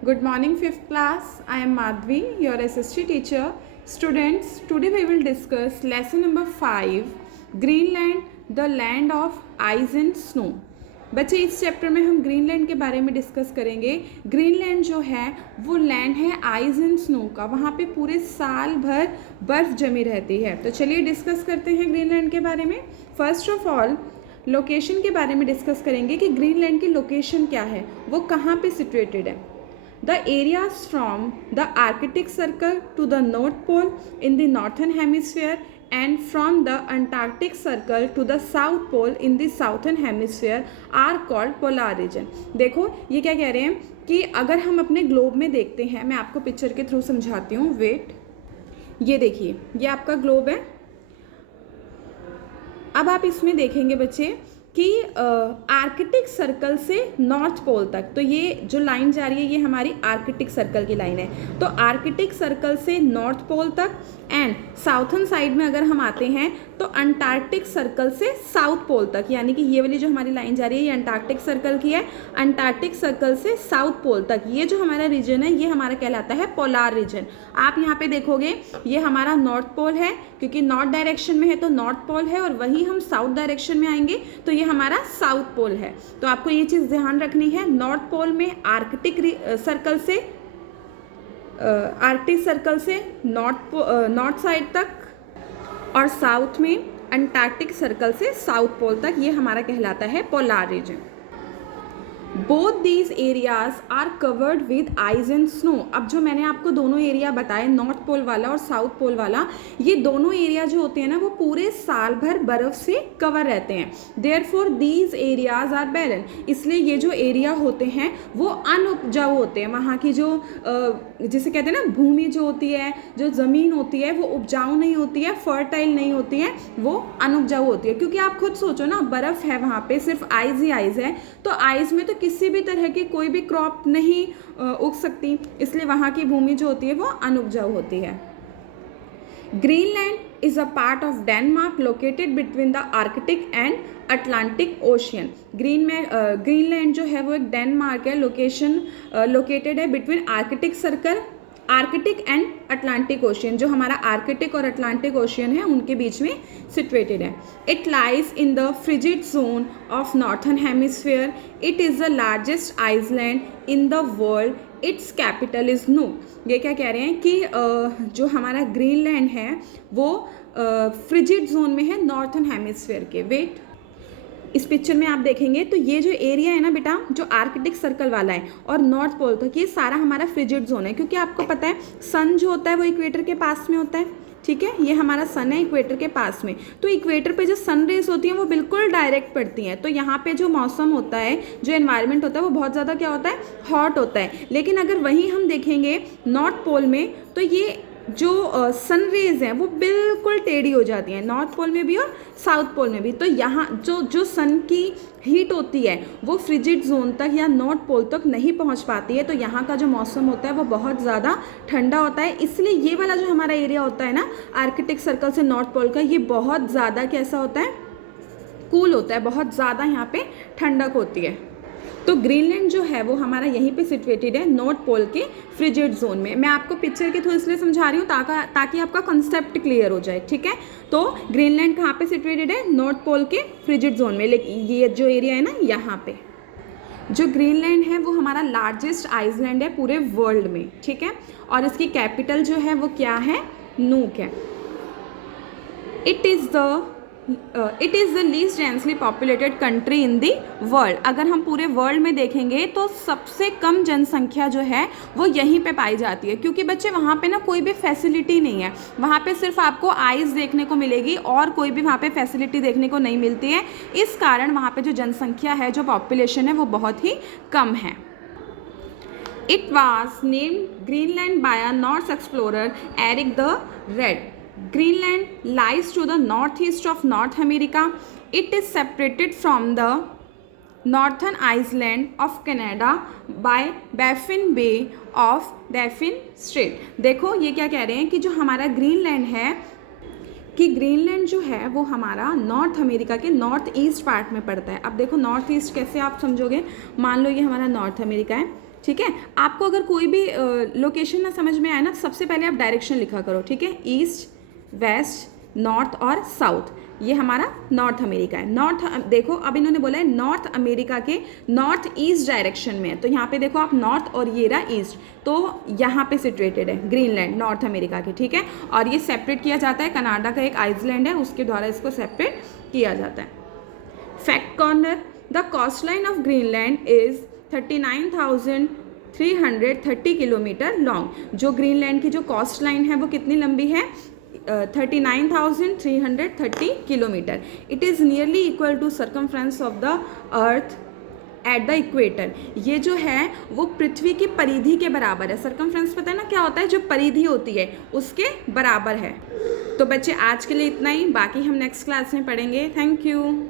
Good morning, 5th class. I am Madhvi, your SST teacher. Students, today we will discuss lesson number 5, Greenland, the land of ice and snow. बच्चे इस chapter में हम Greenland के बारे में discuss करेंगे। Greenland जो है वो लैंड है आइस एंड स्नो का, वहाँ पे पूरे साल भर बर्फ जमी रहती है। तो चलिए डिस्कस करते हैं ग्रीनलैंड के बारे में। फर्स्ट ऑफ ऑल लोकेशन के बारे में डिस्कस करेंगे कि ग्रीनलैंड की लोकेशन क्या है, वो कहाँ पे सिचुएटेड है। The areas from the Arctic Circle to the North Pole in the Northern Hemisphere and from the Antarctic Circle to the South Pole in the Southern Hemisphere are called polar region। देखो ये क्या कह रहे हैं कि अगर हम अपने ग्लोब में देखते हैं, मैं आपको पिक्चर के थ्रू समझाती हूँ। वेट, ये देखिए, ये आपका ग्लोब है। अब आप इसमें देखेंगे बच्चे कि आर्कटिक सर्कल से नॉर्थ पोल तक, तो ये जो लाइन जा रही है ये हमारी आर्कटिक सर्कल की लाइन है। तो आर्कटिक सर्कल से नॉर्थ पोल तक एंड साउथर्न साइड में अगर हम आते हैं तो अंटार्कटिक सर्कल से साउथ पोल तक, यानी कि ये वाली जो हमारी लाइन जा रही है ये अंटार्कटिक सर्कल की है। अंटार्कटिक सर्कल से साउथ पोल तक ये जो हमारा रीजन है ये हमारा कहलाता है पोलार रीजन। आप यहाँ पे देखोगे ये हमारा नॉर्थ पोल है, क्योंकि नॉर्थ डायरेक्शन में है तो नॉर्थ पोल है, और वहीं हम साउथ डायरेक्शन में आएंगे तो ये हमारा साउथ पोल है। तो आपको ये चीज़ ध्यान रखनी है। नॉर्थ पोल में आर्कटिक सर्कल से नॉर्थ साइड तक, और साउथ में अंटार्कटिक सर्कल से साउथ पोल तक, ये हमारा कहलाता है polar region. Both these areas are covered with ice and snow. अब जो मैंने आपको दोनों एरिया बताए, नॉर्थ पोल वाला और साउथ पोल वाला, ये दोनों एरिया जो होते हैं ना वो पूरे साल भर बर्फ से कवर रहते हैं। देयरफॉर दीज एरियाज आर बैरन, इसलिए ये जो एरिया होते हैं वो अनउपजाऊ होते हैं। वहाँ की जो जिसे कहते हैं ना भूमि जो होती है, जो ज़मीन होती है वो उपजाऊ नहीं होती है, फर्टाइल नहीं होती है, वो अनउपजाऊ होती है। क्योंकि आप खुद सोचो ना, बर्फ़ है वहाँ पे, सिर्फ आइस ही आइस है, तो आइस में तो किसी भी तरह की कोई भी क्रॉप नहीं उग सकती, इसलिए वहाँ की भूमि जो होती है वो अनउपजाऊ होती है। Greenland is a part of Denmark located between the Arctic and Atlantic ocean. Greenland जो है वो एक डेनमार्क है, लोकेटेड है between Arctic and Atlantic ocean. जो हमारा आर्कटिक और अटलांटिक ओशियन है उनके बीच में सिचुएटेड है। It lies in the frigid zone of northern hemisphere. It is the largest island in the world. Its capital is Nuuk. ये क्या कह रहे हैं कि जो हमारा ग्रीनलैंड है वो फ्रिजिड जोन में है नॉर्थर्न हेमिस्फीयर के। वेट, इस पिक्चर में आप देखेंगे तो ये जो एरिया है ना बेटा, जो आर्कटिक सर्कल वाला है और नॉर्थ पोल तक, ये सारा हमारा फ्रिजिड जोन है। क्योंकि आपको पता है सन जो होता है वो इक्वेटर के पास में होता है, ठीक है। ये हमारा सन है इक्वेटर के पास में, तो इक्वेटर पे जो सन रेज होती हैं वो बिल्कुल डायरेक्ट पड़ती हैं। तो यहाँ पे जो मौसम होता है, जो एनवायरनमेंट होता है वो बहुत ज़्यादा क्या होता है, हॉट होता है। लेकिन अगर वहीं हम देखेंगे नॉर्थ पोल में, तो ये जो सन रेज हैं वो बिल्कुल टेढ़ी हो जाती हैं, नॉर्थ पोल में भी और साउथ पोल में भी। तो यहाँ जो सन की हीट होती है वो फ्रिजिड जोन तक या नॉर्थ पोल तक नहीं पहुँच पाती है। तो यहाँ का जो मौसम होता है वो बहुत ज़्यादा ठंडा होता है। इसलिए ये वाला जो हमारा एरिया होता है ना आर्कटिक सर्कल से नॉर्थ पोल का, ये बहुत ज़्यादा कैसा होता है, कूल होता है, बहुत ज़्यादा यहाँ पे ठंडक होती है। तो ग्रीनलैंड जो है वो हमारा यहीं पे सिचुएटेड है नॉर्थ पोल के फ्रिजिड जोन में। मैं आपको पिक्चर के थ्रू इसलिए समझा रही हूँ ताकि आपका कॉन्सेप्ट क्लियर हो जाए, ठीक है। तो ग्रीनलैंड कहाँ पे सिचुएटेड है, नॉर्थ पोल के फ्रिजिड जोन में। लेकिन ये जो एरिया है ना यहाँ पे, जो ग्रीनलैंड है वो हमारा लार्जेस्ट आइसलैंड है पूरे वर्ल्ड में, ठीक है। और इसकी कैपिटल जो है वो क्या है, नूक है। It is the least densely populated country in the world. अगर हम पूरे वर्ल्ड में देखेंगे तो सबसे कम जनसंख्या जो है वो यहीं पे पाई जाती है। क्योंकि बच्चे वहाँ पे ना कोई भी फैसिलिटी नहीं है, वहाँ पे सिर्फ आपको आइस देखने को मिलेगी और कोई भी वहाँ पे फैसिलिटी देखने को नहीं मिलती है। इस कारण वहाँ पे जो जनसंख्या है, जो पॉपुलेशन है, वो बहुत ही कम है। It was named Greenland by a Norse explorer Erik the Red. Greenland lies to the northeast of North America. It is separated from the northern island of Canada by Baffin Bay of Baffin Strait. देखो ये क्या कह रहे हैं कि जो हमारा Greenland है, कि ग्रीनलैंड जो है वो हमारा नॉर्थ अमेरिका के नॉर्थ ईस्ट पार्ट में पड़ता है। अब देखो नॉर्थ ईस्ट कैसे आप समझोगे, मान लो ये हमारा नॉर्थ अमेरिका है, ठीक है। आपको अगर कोई भी लोकेशन ना समझ में आए ना, सबसे पहले आप डायरेक्शन लिखा करो, ठीक है। ईस्ट, वेस्ट, नॉर्थ और साउथ, ये हमारा नॉर्थ अमेरिका है। नॉर्थ देखो, अब इन्होंने बोला है नॉर्थ अमेरिका के नॉर्थ ईस्ट डायरेक्शन में है, तो यहाँ पे देखो आप नॉर्थ और ये रहा ईस्ट, तो यहाँ पे सिचुएटेड है ग्रीनलैंड नॉर्थ अमेरिका के, ठीक है। और ये सेपरेट किया जाता है, कनाडा का एक आइसलैंड है उसके द्वारा इसको सेपरेट किया जाता है। Fact corner, the coast line of Greenland is 39,330 kilometre long. जो ग्रीनलैंड की जो कोस्ट लाइन है वो कितनी लंबी है? 39,330 kilometre. It is nearly equal to circumference of the earth at the equator. ये जो है वो पृथ्वी की परिधि के बराबर है। सर्कमफ्रेंस पता है ना क्या होता है? जो परिधि होती है उसके बराबर है। तो बच्चे आज के लिए इतना ही, बाकी हम नेक्स्ट क्लास में पढ़ेंगे। Thank you.